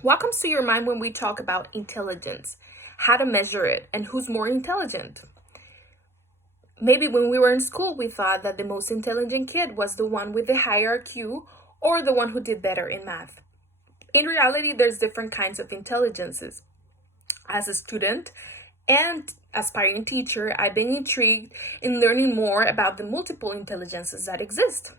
What comes to your mind when we talk about intelligence? How to measure it and who's more intelligent? Maybe when we were in school, we thought that the most intelligent kid was the one with the higher IQ or the one who did better in math. In reality, there's different kinds of intelligences. As a student and aspiring teacher, I've been intrigued in learning more about the multiple intelligences that exist.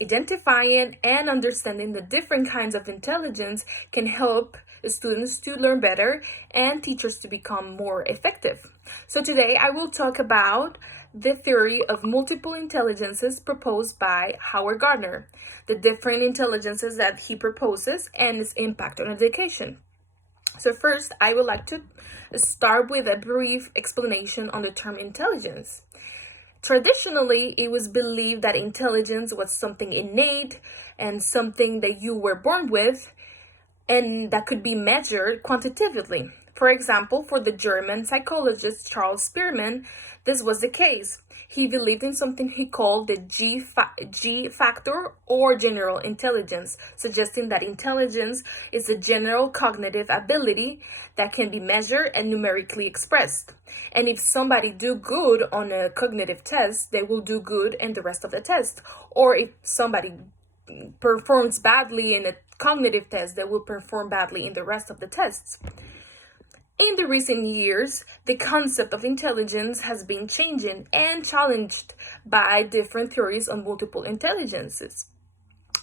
Identifying and understanding the different kinds of intelligence can help students to learn better and teachers to become more effective. So today I will talk about the theory of multiple intelligences proposed by Howard Gardner, the different intelligences that he proposes, and its impact on education. So first, I would like to start with a brief explanation on the term intelligence. Traditionally, it was believed that intelligence was something innate and something that you were born with and that could be measured quantitatively. For example, for the German psychologist Charles Spearman, this was the case. He believed in something he called the G factor or general intelligence, suggesting that intelligence is a general cognitive ability that can be measured and numerically expressed. And if somebody do good on a cognitive test, they will do good in the rest of the test. Or if somebody performs badly in a cognitive test, they will perform badly in the rest of the tests. In the recent years, the concept of intelligence has been changing and challenged by different theories on multiple intelligences.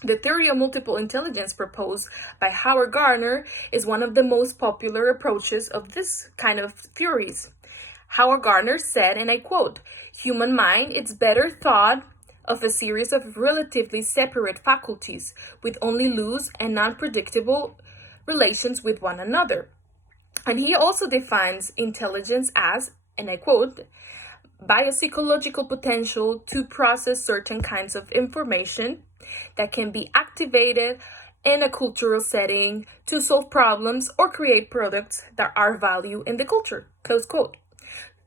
The theory of multiple intelligence proposed by Howard Gardner is one of the most popular approaches of this kind of theories. Howard Gardner said, and I quote, "Human mind is better thought of a series of relatively separate faculties with only loose and non-predictable relations with one another." And he also defines intelligence as, and I quote, biopsychological potential to process certain kinds of information that can be activated in a cultural setting to solve problems or create products that are valued in the culture, close quote.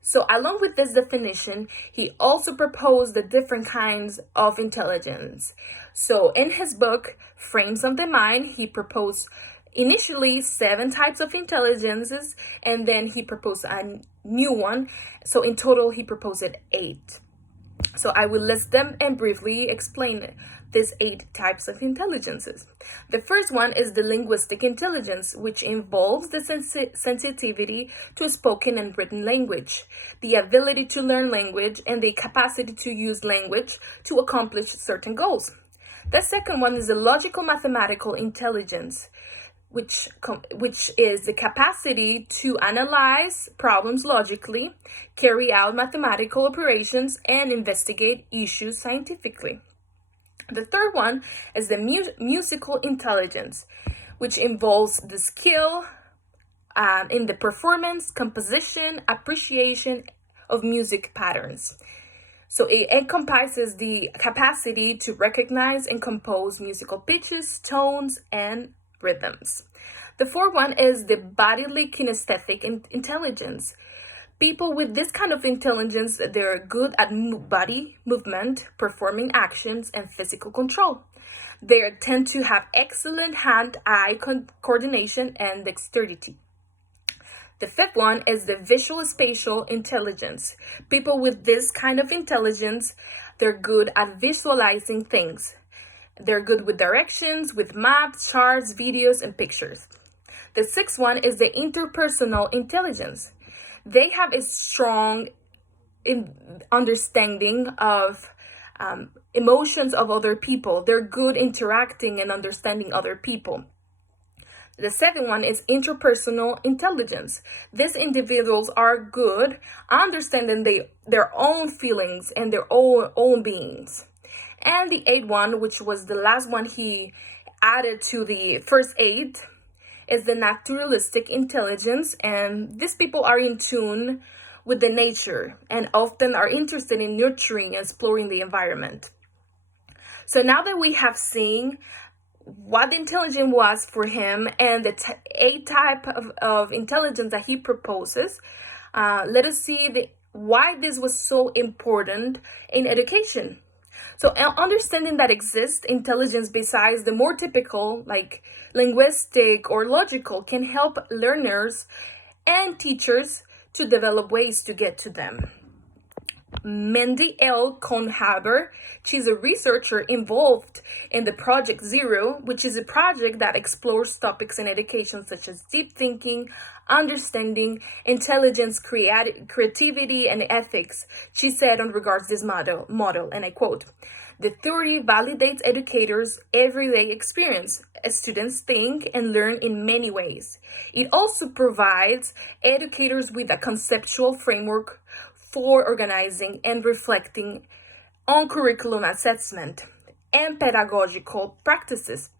So along with this definition, he also proposed the different kinds of intelligence. So in his book, Frames of the Mind, he proposed initially 7 types of intelligences, and then he proposed a new one. So in total, he proposed 8. So I will list them and briefly explain these 8 types of intelligences. The first one is the linguistic intelligence, which involves the sensitivity to spoken and written language, the ability to learn language, and the capacity to use language to accomplish certain goals. The second one is the logical mathematical intelligence, which is the capacity to analyze problems logically, carry out mathematical operations, and investigate issues scientifically. The third one is the musical intelligence, which involves the skill in the performance, composition, appreciation of music patterns. So it encompasses the capacity to recognize and compose musical pitches, tones, and rhythms. The fourth one is the bodily kinesthetic intelligence. People with this kind of intelligence, they're good at body movement, performing actions, and physical control. They tend to have excellent hand-eye coordination and dexterity. The fifth one is the visual spatial intelligence. People with this kind of intelligence, they're good at visualizing things. They're good with directions, with maps, charts, videos, and pictures. The sixth one is the interpersonal intelligence. They have a strong understanding of emotions of other people. They're good interacting and understanding other people. The seventh one is interpersonal intelligence. These individuals are good understanding their own feelings and their own beings. And the eighth one, which was the last one he added to the first 8, is the naturalistic intelligence. And these people are in tune with the nature and often are interested in nurturing and exploring the environment. So now that we have seen what the intelligence was for him and the 8 type of intelligence that he proposes, let us see why this was so important in education. So understanding that exists intelligence besides the more typical, like linguistic or logical, can help learners and teachers to develop ways to get to them. Mandy L. Cohnhaber, she's a researcher involved in the Project Zero, which is a project that explores topics in education such as deep thinking, understanding, intelligence, creativity, and ethics. She said on regards this model, and I quote, "The theory validates educators' everyday experience as students think and learn in many ways. It also provides educators with a conceptual framework for organizing and reflecting on curriculum assessment and pedagogical practices.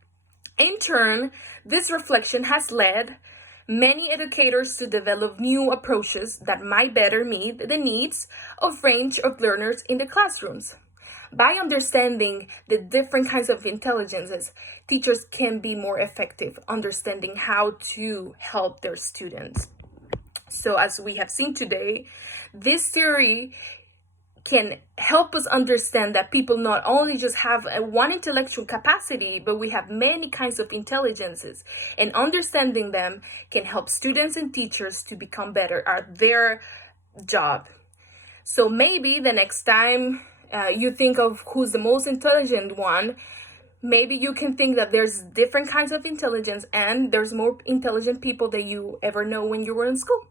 In turn, this reflection has led many educators to develop new approaches that might better meet the needs of range of learners in the classrooms. By understanding the different kinds of intelligences, teachers can be more effective understanding how to help their students." So as we have seen today, this theory can help us understand that people not only just have one intellectual capacity, but we have many kinds of intelligences, and understanding them can help students and teachers to become better at their job. So maybe the next time you think of who's the most intelligent one, maybe you can think that there's different kinds of intelligence and there's more intelligent people than you ever know when you were in school.